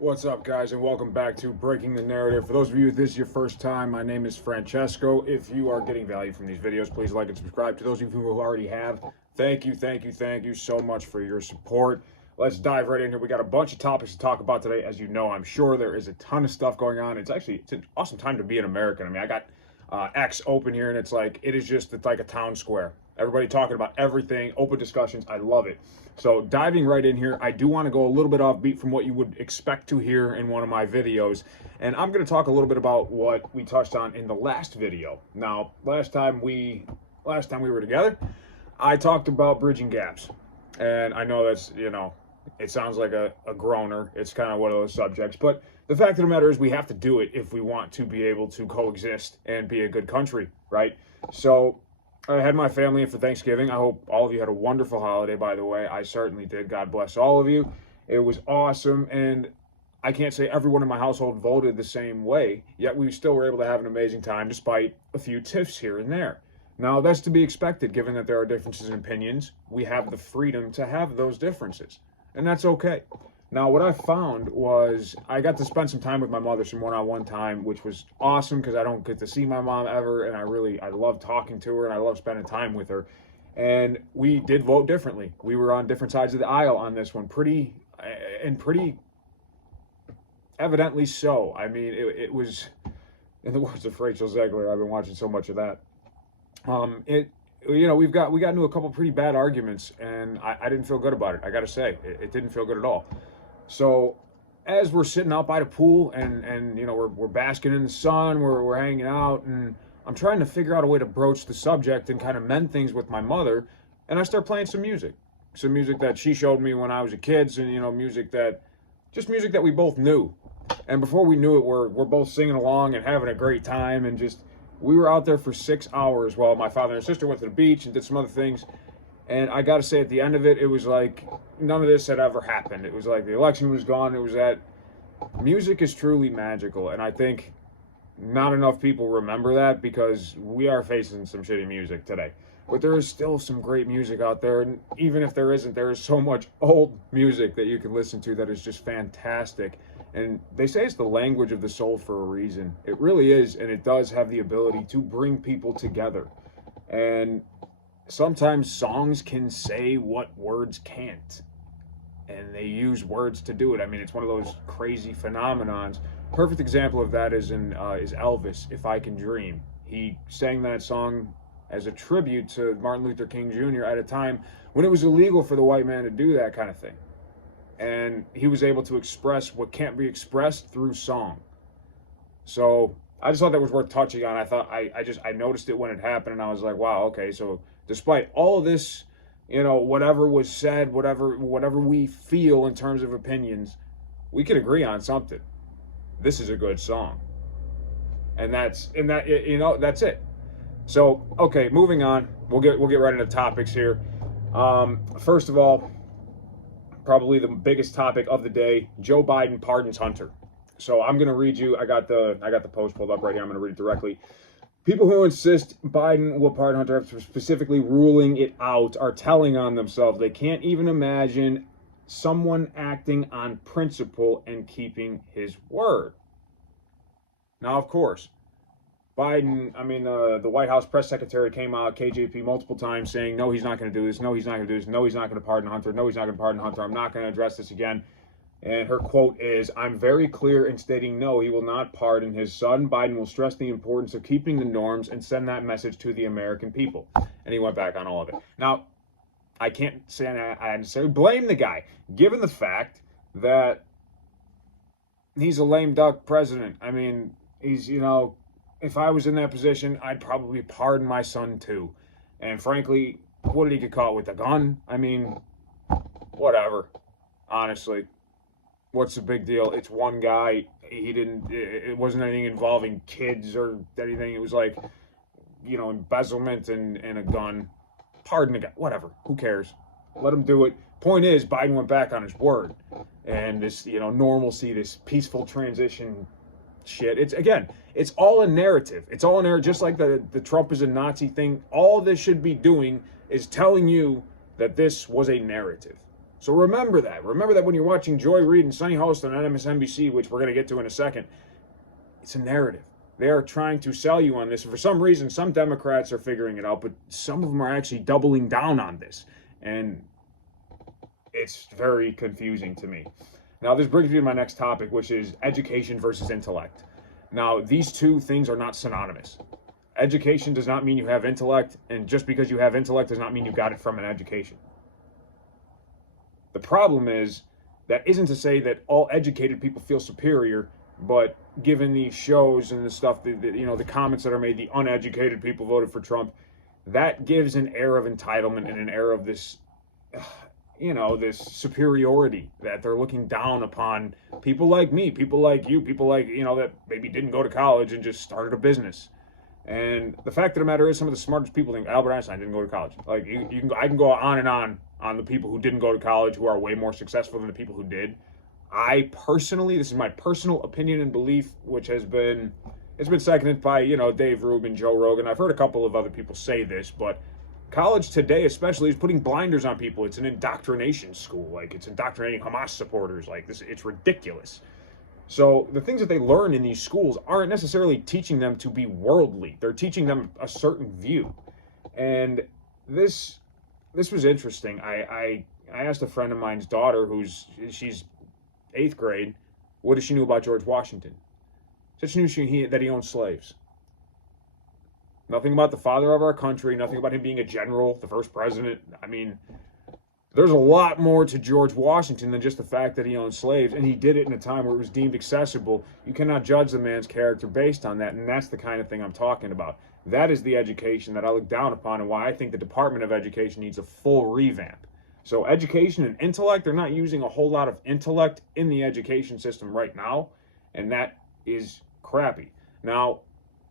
What's up, guys, and welcome back to Breaking the Narrative. For those of you, if this is your first time, my name is Francesco. If you are getting value from these videos, please like and subscribe. To those of you who already have, thank you so much for your support. Let's dive right in here. We got a bunch of topics to talk about today. As you know, I'm sure there is a ton of stuff going on. It's an awesome time to be an American. I mean, I got X open here, and it's like a town square. Everybody talking about everything, open discussions. I love it. So diving right in here, I do want to go a little bit offbeat from what you would expect to hear in one of my videos. And I'm going to talk a little bit about what we touched on in the last video. Now, last time we were together, I talked about bridging gaps. And I know that's, it sounds like a groaner. It's kind of one of those subjects. But the fact of the matter is we have to do it if we want to be able to coexist and be a good country, right? So I had my family in for Thanksgiving. I hope all of you had a wonderful holiday, by the way. I certainly did. God bless all of you. It was awesome. And I can't say everyone in my household voted the same way, yet we still were able to have an amazing time despite a few tiffs here and there. Now, that's to be expected, given that there are differences in opinions. We have the freedom to have those differences, and that's okay. Now, what I found was I got to spend some time with my mother, some one-on-one time, which was awesome because I don't get to see my mom ever, and I love talking to her, and I love spending time with her. And we did vote differently. We were on different sides of the aisle on this one, pretty evidently so. I mean, it was, in the words of Rachel Zegler, I've been watching so much of that. We got into a couple pretty bad arguments, and I didn't feel good about it. I got to say, it didn't feel good at all. So as we're sitting out by the pool and we're basking in the sun, we're hanging out, and I'm trying to figure out a way to broach the subject and kind of mend things with my mother, and I start playing some music that she showed me when I was a kid, and music that we both knew. And before we knew it, we're both singing along and having a great time, and we were out there for 6 hours while my father and sister went to the beach and did some other things. And I got to say, at the end of it, it was like none of this had ever happened. It was like the election was gone. It was that music is truly magical. And I think not enough people remember that because we are facing some shitty music today. But there is still some great music out there. And even if there isn't, there is so much old music that you can listen to that is just fantastic. And they say it's the language of the soul for a reason. It really is, and it does have the ability to bring people together. And sometimes songs can say what words can't. And they use words to do it. I mean, it's one of those crazy phenomenons. Perfect example of that is Elvis, If I Can Dream. He sang that song as a tribute to Martin Luther King Jr. at a time when it was illegal for the white man to do that kind of thing. And he was able to express what can't be expressed through song. So I just thought that was worth touching on. I noticed it when it happened, and I was like, wow, okay. So despite all of this, whatever was said, whatever we feel in terms of opinions, we can agree on something. This is a good song, and that's it. So okay, moving on. We'll get right into topics here. First of all, probably the biggest topic of the day: Joe Biden pardons Hunter. So I'm going to read you. I got the post pulled up right here. I'm going to read it directly. People who insist Biden will pardon Hunter after specifically ruling it out are telling on themselves. They can't even imagine someone acting on principle and keeping his word. Now, of course, Biden, the White House press secretary came out, KJP, multiple times saying, no, he's not going to do this. No, he's not going to do this. No, he's not going to pardon Hunter. No, he's not going to pardon Hunter. I'm not going to address this again. And her quote is, I'm very clear in stating no, he will not pardon his son. Biden will stress the importance of keeping the norms and send that message to the American people. And he went back on all of it. Now, I can't say I necessarily blame the guy, given the fact that he's a lame duck president. I mean, he's, if I was in that position, I'd probably pardon my son too. And frankly, what did he get caught with? A gun? I mean, whatever. Honestly, what's the big deal? It's one guy. It wasn't anything involving kids or anything. It was like, embezzlement and a gun. Pardon the guy. Whatever. Who cares? Let him do it. Point is, Biden went back on his word. And this, normalcy, this peaceful transition shit. It's all a narrative. It's all a narrative, just like the Trump is a Nazi thing. All this should be doing is telling you that this was a narrative. So remember that. Remember that when you're watching Joy Reid and Sonny Hostin on MSNBC, which we're going to get to in a second, it's a narrative. They are trying to sell you on this. And for some reason, some Democrats are figuring it out, but some of them are actually doubling down on this. And it's very confusing to me. Now, this brings me to my next topic, which is education versus intellect. Now, these two things are not synonymous. Education does not mean you have intellect, and just because you have intellect does not mean you got it from an education. The problem is, that isn't to say that all educated people feel superior, but given these shows and the stuff, the comments that are made, the uneducated people voted for Trump, that gives an air of entitlement and an air of this, this superiority, that they're looking down upon people like me, people like you, people like, that maybe didn't go to college and just started a business. And the fact of the matter is, some of the smartest people think Albert Einstein didn't go to college. Like, I can go on and on the people who didn't go to college who are way more successful than the people who did. I personally, this is my personal opinion and belief, which it's been seconded by, Dave Rubin, Joe Rogan. I've heard a couple of other people say this, but college today especially is putting blinders on people. It's an indoctrination school. Like, it's indoctrinating Hamas supporters. Like, this, it's ridiculous. So the things that they learn in these schools aren't necessarily teaching them to be worldly. They're teaching them a certain view. And this was interesting. I asked a friend of mine's daughter, she's 8th grade, what does she know about George Washington? She knew that he owned slaves. Nothing about the father of our country, nothing about him being a general, the first president. I mean, there's a lot more to George Washington than just the fact that he owned slaves, and he did it in a time where it was deemed accessible. You cannot judge the man's character based on that, and that's the kind of thing I'm talking about. That is the education that I look down upon, and why I think the Department of Education needs a full revamp. So education and intellect, they're not using a whole lot of intellect in the education system right now, and that is crappy. Now,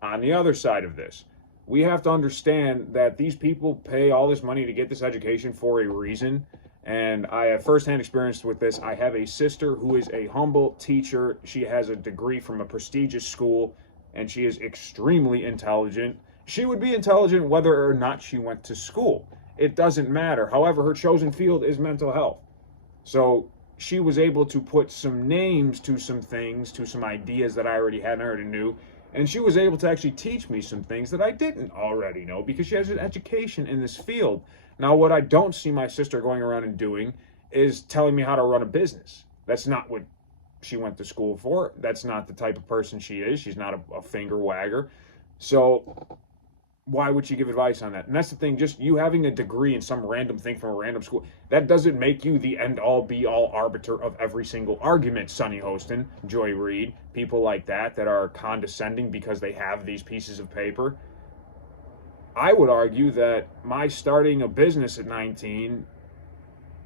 on the other side of this, we have to understand that these people pay all this money to get this education for a reason. And I have firsthand experience with this. I have a sister who is a humble teacher. She has a degree from a prestigious school, and she is extremely intelligent. She would be intelligent whether or not she went to school. It doesn't matter. However, her chosen field is mental health. So she was able to put some names to some things, to some ideas that I already had and I already knew. And she was able to actually teach me some things that I didn't already know because she has an education in this field. Now, what I don't see my sister going around and doing is telling me how to run a business. That's not what she went to school for. That's not the type of person she is. She's not a finger wagger. So why would she give advice on that? And that's the thing, just you having a degree in some random thing from a random school, that doesn't make you the end-all, be-all arbiter of every single argument. Sonny Hostin, Joy Reid, people like that are condescending because they have these pieces of paper. I would argue that my starting a business at 19,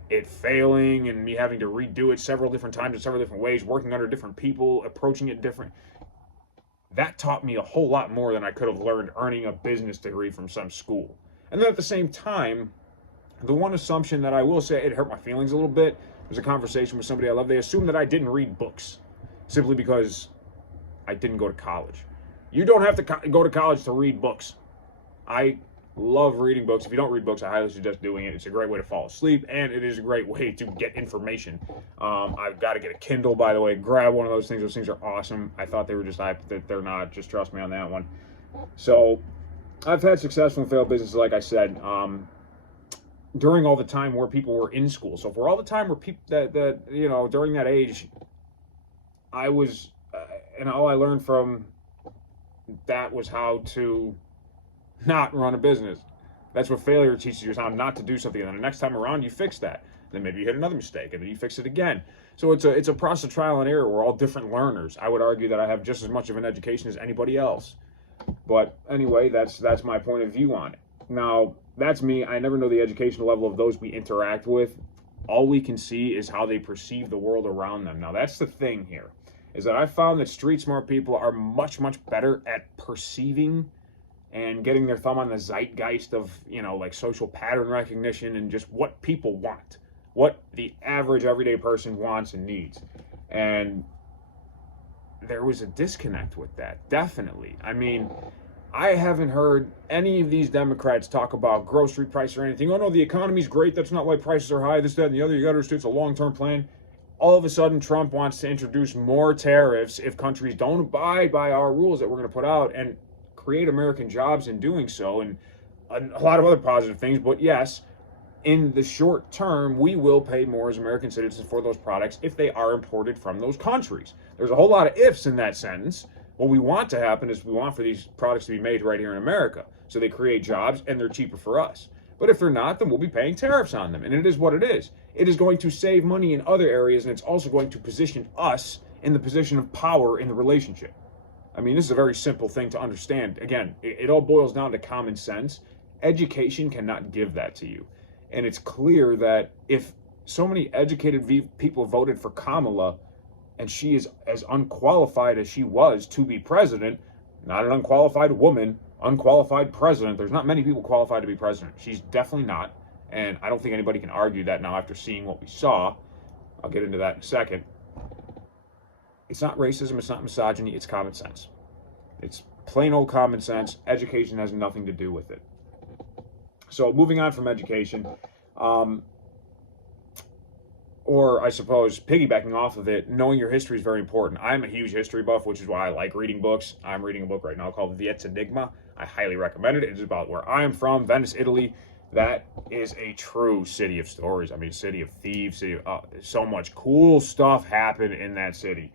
it failing and me having to redo it several different times in several different ways, working under different people, approaching it different, that taught me a whole lot more than I could have learned earning a business degree from some school. And then at the same time, the one assumption that I will say, it hurt my feelings a little bit, was a conversation with somebody I love. They assumed that I didn't read books simply because I didn't go to college. You don't have to go to college to read books. I love reading books. If you don't read books, I highly suggest doing it. It's a great way to fall asleep, and it is a great way to get information. I've got to get a Kindle, by the way. Grab one of those things. Those things are awesome. I thought they were just hyped. They're not. Just trust me on that one. So I've had successful and failed businesses, like I said, during all the time where people were in school. So for all the time where people that during that age, I was, and all I learned from that was how to not run a business. That's what failure teaches you, is how not to do something. And then the next time around, you fix that. Then maybe you hit another mistake, and then you fix it again. So it's a process of trial and error. We're all different learners. I would argue that I have just as much of an education as anybody else. But anyway, that's my point of view on it. Now, that's me. I never know the educational level of those we interact with. All we can see is how they perceive the world around them. Now, that's the thing here, is that I found that street smart people are much, much better at perceiving and getting their thumb on the zeitgeist of, like social pattern recognition and just what people want, what the average everyday person wants and needs. And there was a disconnect with that, definitely. I mean, I haven't heard any of these Democrats talk about grocery price or anything. Oh no, the economy's great. That's not why prices are high. This, that, and the other. You got to understand it's a long-term plan. All of a sudden, Trump wants to introduce more tariffs if countries don't abide by our rules that we're going to put out, and create American jobs in doing so, and a lot of other positive things. But yes, in the short term, we will pay more as American citizens for those products if they are imported from those countries. There's a whole lot of ifs in that sentence. What we want to happen is we want for these products to be made right here in America, so they create jobs and they're cheaper for us. But if they're not, then we'll be paying tariffs on them, and it is what it is. It is going to save money in other areas, and it's also going to position us in the position of power in the relationship. I mean, this is a very simple thing to understand. Again, it all boils down to common sense. Education cannot give that to you. And it's clear that if so many educated people voted for Kamala, and she is as unqualified as she was to be president, not an unqualified woman, unqualified president. There's not many people qualified to be president. She's definitely not. And I don't think anybody can argue that now after seeing what we saw. I'll get into that in a second. It's not racism, it's not misogyny, it's common sense. It's plain old common sense. Education has nothing to do with it. So moving on from education, or I suppose piggybacking off of it, knowing your history is very important. I'm a huge history buff, which is why I like reading books. I'm reading a book right now called Viet's Enigma. I highly recommend it. It's about where I'm from, Venice, Italy. That is a true city of stories. I mean, city of thieves, so much cool stuff happened in that city.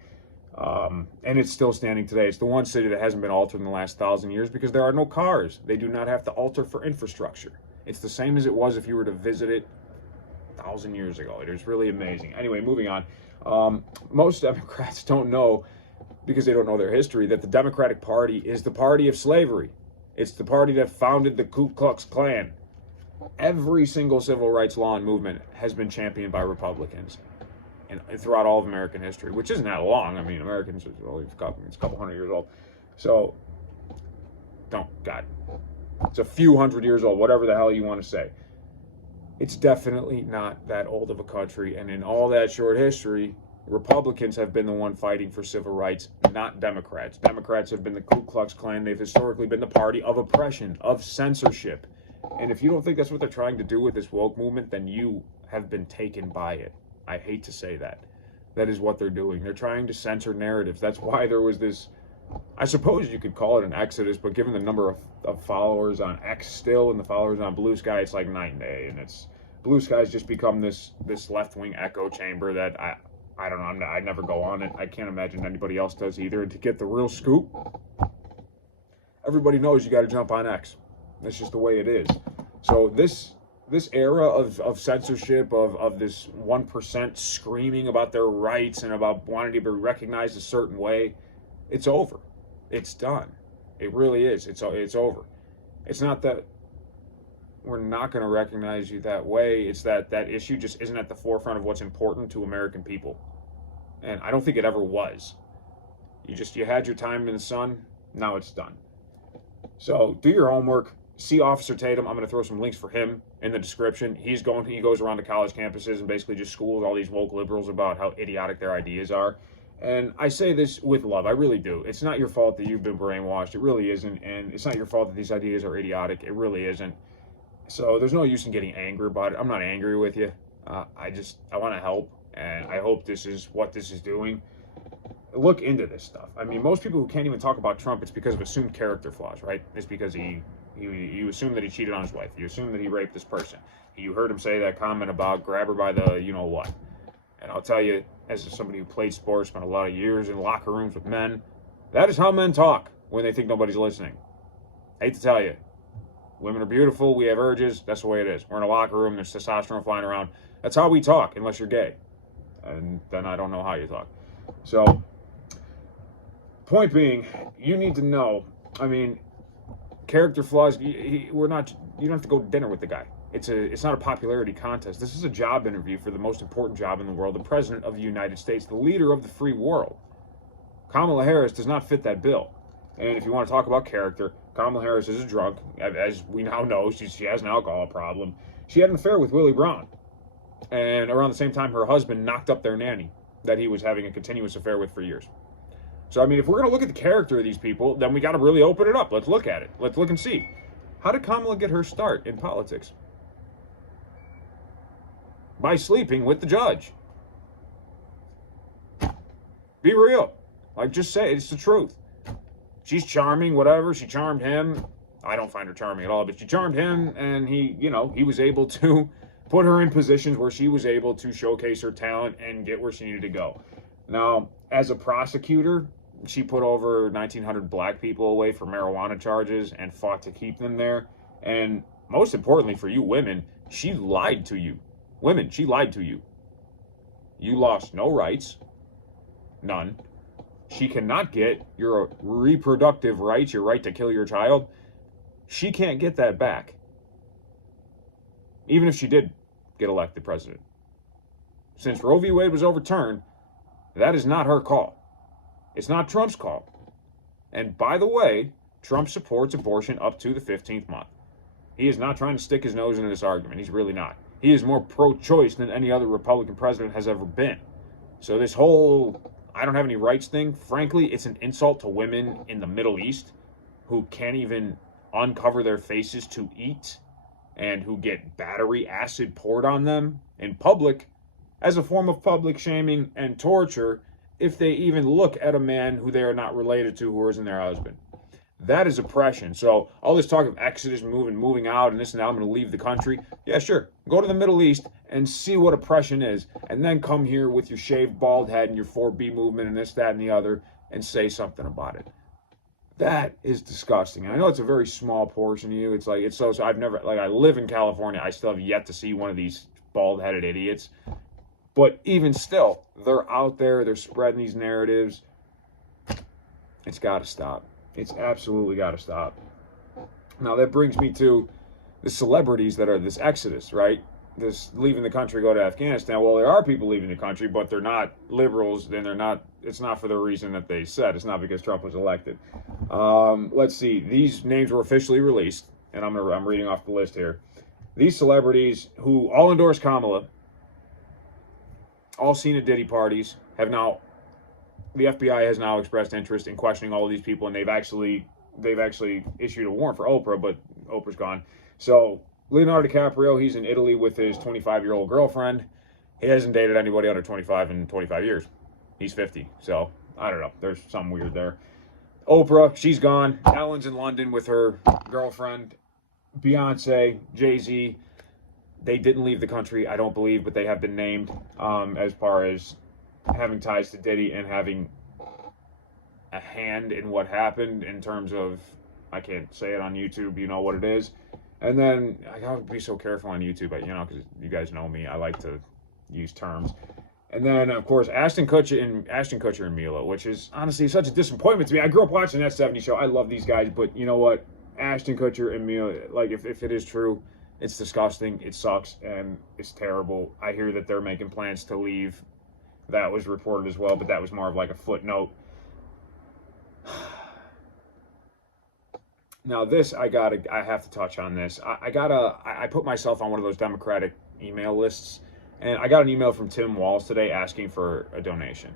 And it's still standing today. It's the one city that hasn't been altered in the last 1,000 years because there are no cars. They do not have to alter for infrastructure. It's the same as it was if you were to visit it 1,000 years ago. It is really amazing. Anyway, moving on. Most Democrats don't know, because they don't know their history, that the Democratic Party is the party of slavery. It's the party that founded the Ku Klux Klan. Every single civil rights law and movement has been championed by Republicans, and throughout all of American history, which isn't that long. I mean, Americans is only it's a couple hundred years old. So, it's a few hundred years old, whatever the hell you want to say. It's definitely not that old of a country, and in all that short history, Republicans have been the one fighting for civil rights, not Democrats. Democrats have been the Ku Klux Klan. They've historically been the party of oppression, of censorship. And if you don't think that's what they're trying to do with this woke movement, then you have been taken by it. I hate to say that. That is what they're doing. They're trying to censor narratives. That's why there was this, I suppose you could call it an exodus, but given the number of followers on X still and the followers on Blue Sky, it's like night and day. And it's Blue Sky's just become this left-wing echo chamber that I don't know. I never go on it. I can't imagine anybody else does either. And to get the real scoop, everybody knows you got to jump on X. That's just the way it is. So this era of censorship, of this 1% screaming about their rights and about wanting to be recognized a certain way, it's over. It's done. It really is. It's over. It's not that we're not going to recognize you that way. It's that issue just isn't at the forefront of what's important to American people. And I don't think it ever was. You had your time in the sun. Now it's done. So do your homework. See Officer Tatum. I'm going to throw some links for him in the description. He goes around to college campuses and basically just schools all these woke liberals about how idiotic their ideas are. And I say this with love. I really do. It's not your fault that you've been brainwashed. It really isn't. And it's not your fault that these ideas are idiotic. It really isn't. So there's no use in getting angry about it. I'm not angry with you. I want to help. And I hope this is what this is doing. Look into this stuff. I mean, most people who can't even talk about Trump, it's because of assumed character flaws, right? It's because you assume that he cheated on his wife. You assume that he raped this person. You heard him say that comment about grab her by the you-know-what. And I'll tell you, as somebody who played sports, spent a lot of years in locker rooms with men, that is how men talk when they think nobody's listening. I hate to tell you. Women are beautiful. We have urges. That's the way it is. We're in a locker room. There's testosterone flying around. That's how we talk, unless you're gay. And then I don't know how you talk. So, point being, you need to know, I mean, character flaws, you don't have to go to dinner with the guy. It's not a popularity contest. This is a job interview for the most important job in the world, the President of the United States, the leader of the free world. Kamala Harris does not fit that bill. And if you want to talk about character, Kamala Harris is a drunk. As we now know, she has an alcohol problem. She had an affair with Willie Brown. And around the same time, her husband knocked up their nanny that he was having a continuous affair with for years. So, I mean, if we're going to look at the character of these people, then we got to really open it up. Let's look at it. Let's look and see. How did Kamala get her start in politics? By sleeping with the judge. Be real. Like, just say it. It's the truth. She's charming, whatever. She charmed him. I don't find her charming at all, but she charmed him, and he was able to put her in positions where she was able to showcase her talent and get where she needed to go. Now, as a prosecutor, she put over 1,900 black people away for marijuana charges and fought to keep them there. And most importantly for you women, she lied to you. Women, she lied to you. You lost no rights. None. She cannot get your reproductive rights, your right to kill your child. She can't get that back. Even if she did get elected president. Since Roe v. Wade was overturned, that is not her call. It's not Trump's call. And by the way, Trump supports abortion up to the 15th month. He is not trying to stick his nose into this argument. He's really not. He is more pro-choice than any other Republican president has ever been. So this whole I don't have any rights thing, frankly, it's an insult to women in the Middle East who can't even uncover their faces to eat and who get battery acid poured on them in public as a form of public shaming and torture if they even look at a man who they are not related to who isn't their husband. That is oppression. So all this talk of exodus, moving out, and this and that, I'm going to leave the country. Yeah, sure. Go to the Middle East and see what oppression is, and then come here with your shaved bald head and your 4B movement and this, that, and the other, and say something about it. That is disgusting. And I know it's a very small portion of you. It's so I've never, I live in California. I still have yet to see one of these bald-headed idiots. But even still, they're out there. They're spreading these narratives. It's got to stop. It's absolutely got to stop. Now, that brings me to the celebrities that are this exodus, right? This leaving the country, go to Afghanistan. Well, there are people leaving the country, but they're not liberals. Then it's not for the reason that they said. It's not because Trump was elected. Let's see. These names were officially released, and I'm reading off the list here. These celebrities who all endorse Kamala, all seen at Diddy parties, the FBI has now expressed interest in questioning all of these people, and they've actually issued a warrant for Oprah, but Oprah's gone. So Leonardo DiCaprio, he's in Italy with his 25-year-old girlfriend. He hasn't dated anybody under 25 in 25 years. He's 50, so I don't know. There's something weird there. Oprah, she's gone. Ellen's in London with her girlfriend. Beyonce, Jay-Z, they didn't leave the country, I don't believe, but they have been named as far as having ties to Diddy and having a hand in what happened in terms of, I can't say it on YouTube, you know what it is. And then, I gotta be so careful on YouTube, because you guys know me, I like to use terms. And then, of course, Ashton Kutcher and Mila, which is honestly such a disappointment to me. I grew up watching that 70s show. I love these guys, but you know what? Ashton Kutcher and Mila, if it is true, it's disgusting, it sucks, and it's terrible. I hear that they're making plans to leave. That was reported as well, but that was more of a footnote. Now this, I have to touch on this. I put myself on one of those Democratic email lists, and I got an email from Tim Walz today asking for a donation.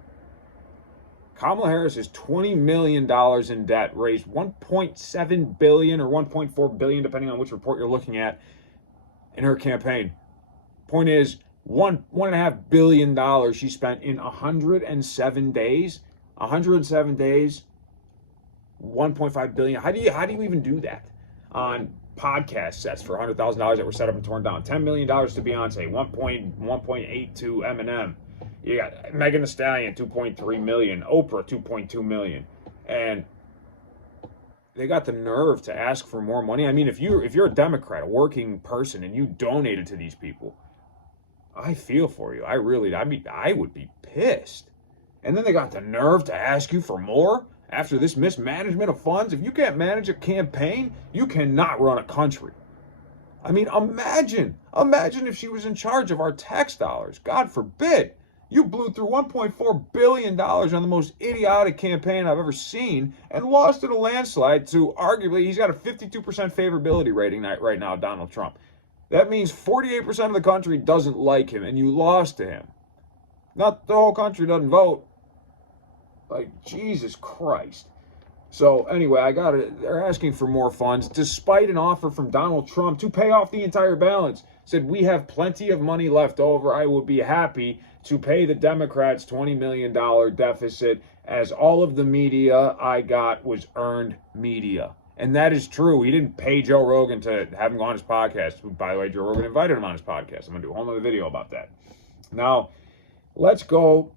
Kamala Harris is $20 million in debt, raised $1.7 billion or $1.4 billion, depending on which report you're looking at, in her campaign. Point is, $1.5 billion she spent in 107 days. 107 days, $1.5 billion. How do you even do that on podcast sets for $100,000 that were set up and torn down? $10 million to Beyonce, 1.8 to Eminem. You got Megan Thee Stallion, 2.3 million. Oprah, 2.2 million. And they got the nerve to ask for more money. I mean, if you're a Democrat, a working person, and you donated to these people, I feel for you. I would be pissed. And then they got the nerve to ask you for more after this mismanagement of funds. If you can't manage a campaign, you cannot run a country. I mean, imagine if she was in charge of our tax dollars. God forbid. You blew through $1.4 billion on the most idiotic campaign I've ever seen and lost in a landslide to arguably, he's got a 52% favorability rating right now, Donald Trump. That means 48% of the country doesn't like him, and you lost to him. Not the whole country doesn't vote. Like, Jesus Christ. So anyway, I got it. They're asking for more funds, despite an offer from Donald Trump to pay off the entire balance. Said, we have plenty of money left over. I would be happy to pay the Democrats $20 million deficit, as all of the media I got was earned media. And that is true. He didn't pay Joe Rogan to have him go on his podcast. By the way, Joe Rogan invited him on his podcast. I'm going to do a whole other video about that. Now, let's go.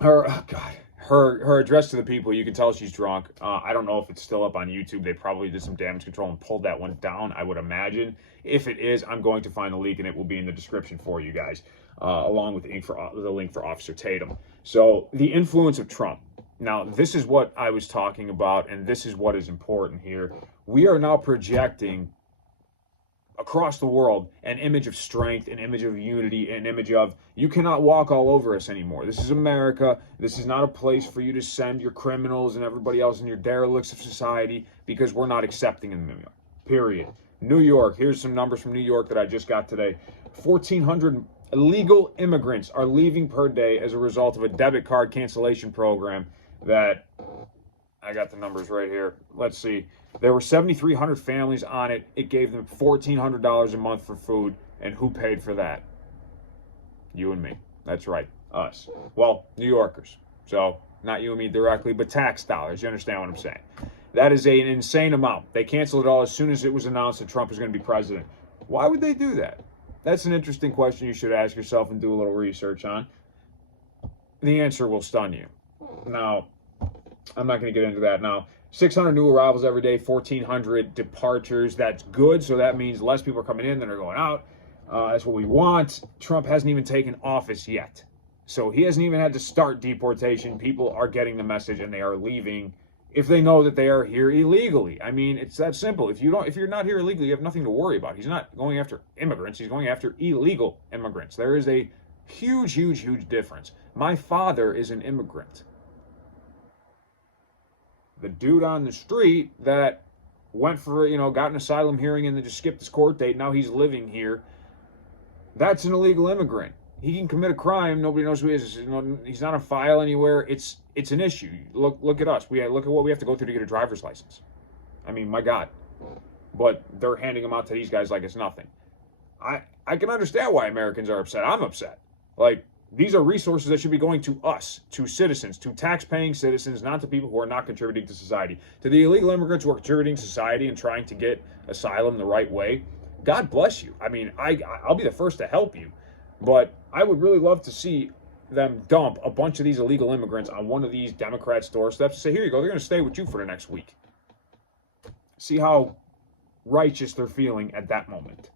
Her address to the people, you can tell she's drunk. I don't know if it's still up on YouTube. They probably did some damage control and pulled that one down, I would imagine. If it is, I'm going to find the link, and it will be in the description for you guys, along with the link for Officer Tatum. So, the influence of Trump. Now, this is what I was talking about, and this is what is important here. We are now projecting across the world an image of strength, an image of unity, an image of, you cannot walk all over us anymore. This is America. This is not a place for you to send your criminals and everybody else and your derelicts of society, because we're not accepting them anymore. Period. New York, here's some numbers from New York that I just got today. 1,400 illegal immigrants are leaving per day as a result of a debit card cancellation program that, I got the numbers right here. Let's see. There were 7,300 families on it. It gave them $1,400 a month for food. And who paid for that? You and me. That's right. Us. Well, New Yorkers. So, not you and me directly, but tax dollars. You understand what I'm saying? That is an insane amount. They canceled it all as soon as it was announced that Trump was going to be president. Why would they do that? That's an interesting question you should ask yourself and do a little research on. The answer will stun you. Now, I'm not going to get into that now. 600 new arrivals every day, 1,400 departures. That's good. So that means less people are coming in than are going out. That's what we want. Trump hasn't even taken office yet. So he hasn't even had to start deportation. People are getting the message and they are leaving if they know that they are here illegally. I mean, it's that simple. If you're not here illegally, you have nothing to worry about. He's not going after immigrants. He's going after illegal immigrants. There is a huge, huge, huge difference. My father is an immigrant. The dude on the street that went for, got an asylum hearing and then just skipped his court date, now he's living here, that's an illegal immigrant. He can commit a crime. Nobody knows who he is. He's not on file anywhere. It's an issue. Look at us. Look at what we have to go through to get a driver's license. I mean, my God. But they're handing them out to these guys like it's nothing. I can understand why Americans are upset. I'm upset. Like, these are resources that should be going to us, to citizens, to tax-paying citizens, not to people who are not contributing to society. To the illegal immigrants who are contributing to society and trying to get asylum the right way, God bless you. I mean, I'll be the first to help you. But I would really love to see them dump a bunch of these illegal immigrants on one of these Democrats' doorsteps and say, here you go, they're going to stay with you for the next week. See how righteous they're feeling at that moment.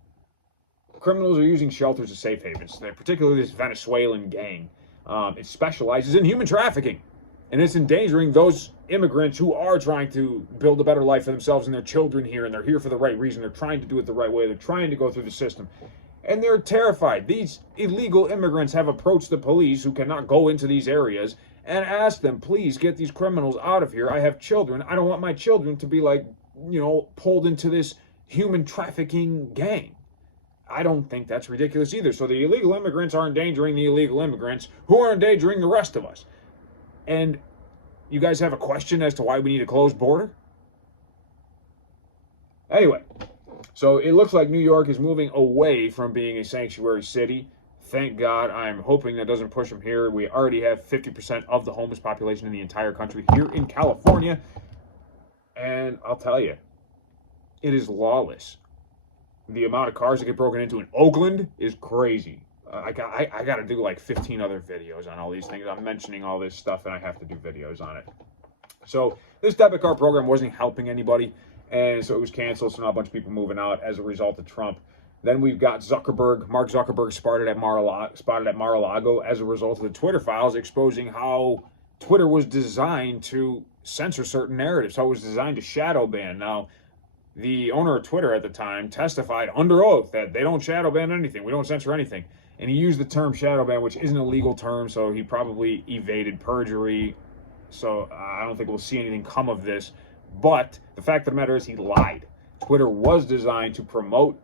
Criminals are using shelters as safe havens, particularly this Venezuelan gang. It specializes in human trafficking, and it's endangering those immigrants who are trying to build a better life for themselves and their children here, and they're here for the right reason. They're trying to do it the right way. They're trying to go through the system, and they're terrified. These illegal immigrants have approached the police, who cannot go into these areas, and asked them, please get these criminals out of here. I have children. I don't want my children to be pulled into this human trafficking gang. I don't think that's ridiculous either. So the illegal immigrants are endangering the illegal immigrants, who are endangering the rest of us. And you guys have a question as to why we need a closed border? Anyway, so it looks like New York is moving away from being a sanctuary city. Thank God. I'm hoping that doesn't push them here. We already have 50% of the homeless population in the entire country here in California. And I'll tell you, it is lawless. The amount of cars that get broken into in Oakland is crazy. I got to do like 15 other videos on all these things. I'm mentioning all this stuff, and I have to do videos on it. So this debit card program wasn't helping anybody, and so it was canceled. So now a bunch of people moving out as a result of Trump. Then we've got Zuckerberg. Mark Zuckerberg spotted at Mar-a-Lago as a result of the Twitter files, exposing how Twitter was designed to censor certain narratives, how it was designed to shadow ban. Now, the owner of Twitter at the time testified under oath that they don't shadow ban anything. We don't censor anything. And he used the term shadow ban, which isn't a legal term, so he probably evaded perjury. So I don't think we'll see anything come of this. But the fact of the matter is he lied. Twitter was designed to promote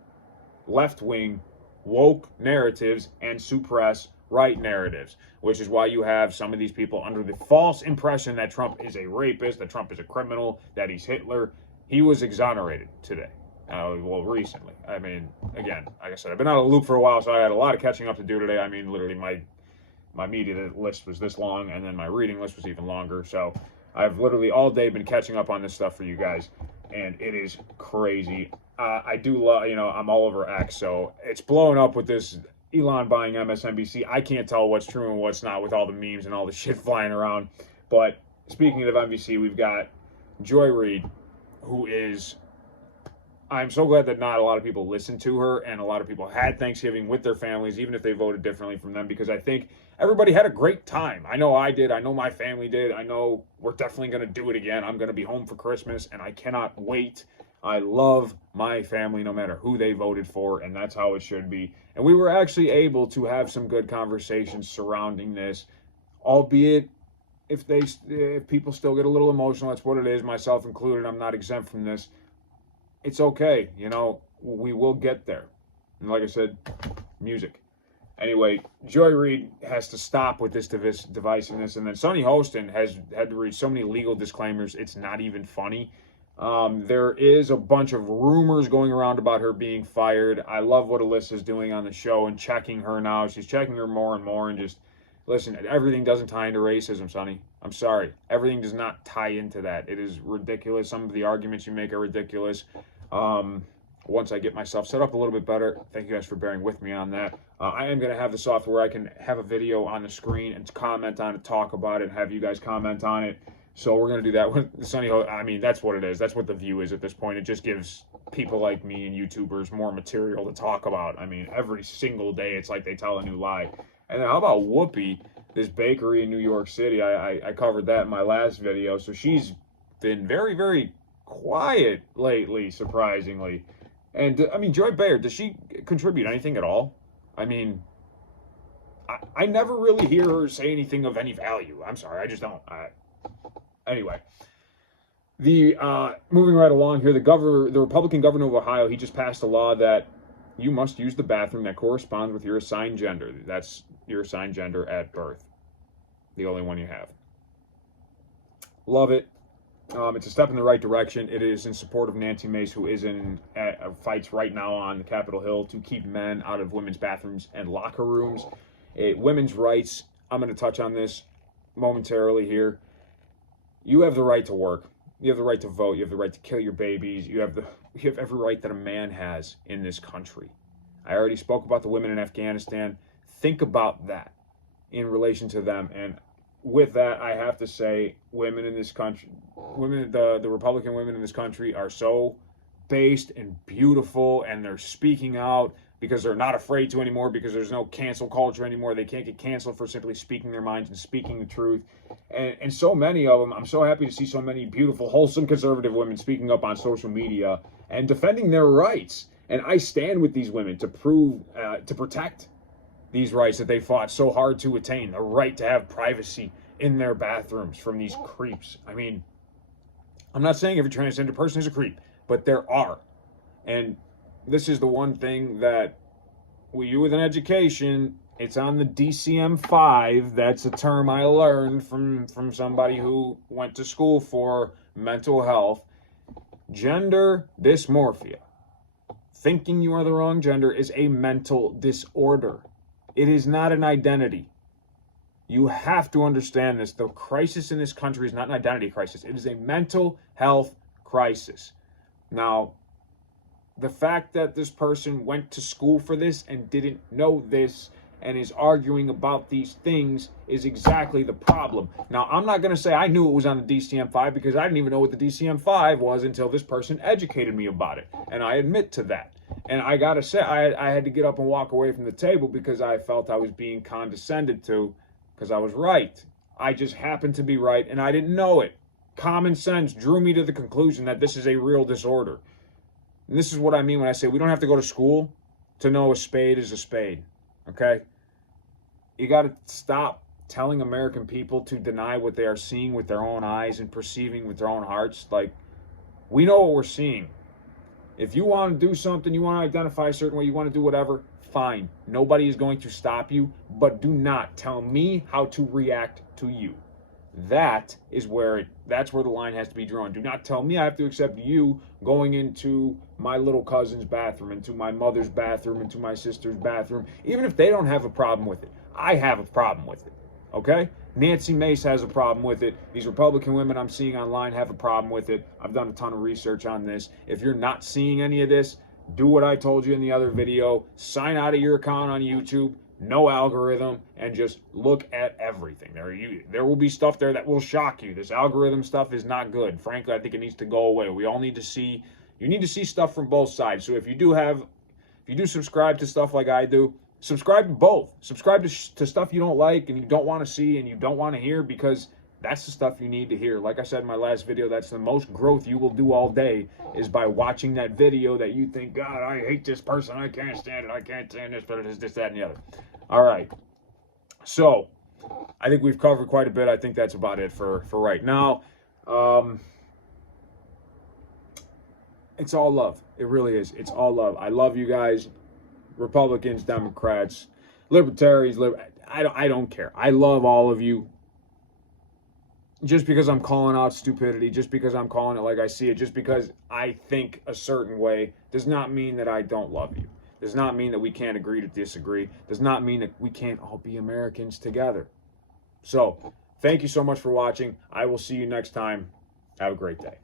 left-wing, woke narratives and suppress right narratives, which is why you have some of these people under the false impression that Trump is a rapist, that Trump is a criminal, that he's Hitler. He was exonerated today. Well, recently. I mean, again, like I said, I've been out of the loop for a while, so I had a lot of catching up to do today. I mean, literally, my media list was this long, and then my reading list was even longer. So I've literally all day been catching up on this stuff for you guys, and it is crazy. I do love, I'm all over X, so it's blowing up with this Elon buying MSNBC. I can't tell what's true and what's not with all the memes and all the shit flying around. But speaking of NBC, we've got Joy Reid, who is... I'm so glad that not a lot of people listened to her and a lot of people had Thanksgiving with their families, even if they voted differently from them, because I think everybody had a great time. I know I did. I know my family did. I know we're definitely going to do it again. I'm going to be home for Christmas, and I cannot wait. I love my family no matter who they voted for, and that's how it should be. And we were actually able to have some good conversations surrounding this, albeit if people still get a little emotional, that's what it is, myself included. I'm not exempt from this. It's okay, we will get there. And like I said, music. Anyway, Joy Reid has to stop with this divisiveness. And then Sonny Hostin has had to read so many legal disclaimers, it's not even funny. There is a bunch of rumors going around about her being fired. I love what Alyssa's doing on the show and checking her now. She's checking her more and more and just, listen, everything doesn't tie into racism, Sonny. I'm sorry. Everything does not tie into that. It is ridiculous. Some of the arguments you make are ridiculous. Once I get myself set up a little bit better, thank you guys for bearing with me on that. I am going to have the software. I can have a video on the screen and comment on it, talk about it, have you guys comment on it. So we're going to do that with Sonny. I mean, that's what it is. That's what the view is at this point. It just gives people like me and YouTubers more material to talk about. I mean, every single day it's like they tell a new lie. And then how about Whoopi, this bakery in New York City? I covered that in my last video. So she's been very, very quiet lately, surprisingly. And I mean, Joy Behar, does she contribute anything at all? I mean, I never really hear her say anything of any value. I'm sorry, I just don't. Anyway, moving right along here, the Republican governor of Ohio, he just passed a law that you must use the bathroom that corresponds with your assigned gender. That's your assigned gender at birth, the only one you have. Love it. It's a step in the right direction. It is in support of Nancy Mace, who is in fights right now on Capitol Hill to keep men out of women's bathrooms and locker rooms. Women's rights, I'm going to touch on this momentarily here. You have the right to work. You have the right to vote. You have the right to kill your babies. You have every right that a man has in this country. I already spoke about the women in Afghanistan. Think about that in relation to them. And with that, I have to say, women in this country, the Republican women in this country are so based and beautiful, and they're speaking out because they're not afraid to anymore, because there's no cancel culture anymore. They can't get canceled for simply speaking their minds and speaking the truth. And so many of them, I'm so happy to see so many beautiful, wholesome conservative women speaking up on social media and defending their rights. And I stand with these women to protect these rights that they fought so hard to attain, the right to have privacy in their bathrooms from these creeps. I mean, I'm not saying every transgender person is a creep, but there are. And this is the one thing that you with an education, it's on the DCM-5. That's a term I learned from somebody who went to school for mental health. Gender dysmorphia. Thinking you are the wrong gender is a mental disorder. It is not an identity. You have to understand this. The crisis in this country is not an identity crisis. It is a mental health crisis. Now, the fact that this person went to school for this and didn't know this and is arguing about these things is exactly the problem. Now, I'm not going to say I knew it was on the DCM-5 because I didn't even know what the DCM-5 was until this person educated me about it. And I admit to that. And I got to say, I had to get up and walk away from the table because I felt I was being condescended to because I was right. I just happened to be right and I didn't know it. Common sense drew me to the conclusion that this is a real disorder. And this is what I mean when I say we don't have to go to school to know a spade is a spade, okay? You got to stop telling American people to deny what they are seeing with their own eyes and perceiving with their own hearts. Like, we know what we're seeing. If you want to do something, you want to identify a certain way, you want to do whatever, fine. Nobody is going to stop you, but do not tell me how to react to you. That's where the line has to be drawn. Do not tell me I have to accept you going into my little cousin's bathroom, into my mother's bathroom, into my sister's bathroom, even if they don't have a problem with it. I have a problem with it. Okay? Nancy Mace has a problem with it. These Republican women I'm seeing online have a problem with it. I've done a ton of research on this. If you're not seeing any of this, do what I told you in the other video. Sign out of your account on YouTube. No algorithm, and just look at everything. There will be stuff there that will shock you. This algorithm stuff is not good. Frankly, I think it needs to go away. We all need to see, you need to see stuff from both sides. So if you do subscribe to stuff like I do, subscribe to both. Subscribe to stuff you don't like and you don't want to see and you don't want to hear, because that's the stuff you need to hear. Like I said in my last video, that's the most growth you will do all day, is by watching that video that you think, God, I hate this person, I can't stand it, I can't stand this, but it is this, that, and the other. All right. So, I think we've covered quite a bit. I think that's about it for right now. It's all love. It really is. It's all love. I love you guys. Republicans, Democrats, Libertarians, I don't care. I love all of you. Just because I'm calling out stupidity, just because I'm calling it like I see it, just because I think a certain way, does not mean that I don't love you. Does not mean that we can't agree to disagree. Does not mean that we can't all be Americans together. So, thank you so much for watching. I will see you next time. Have a great day.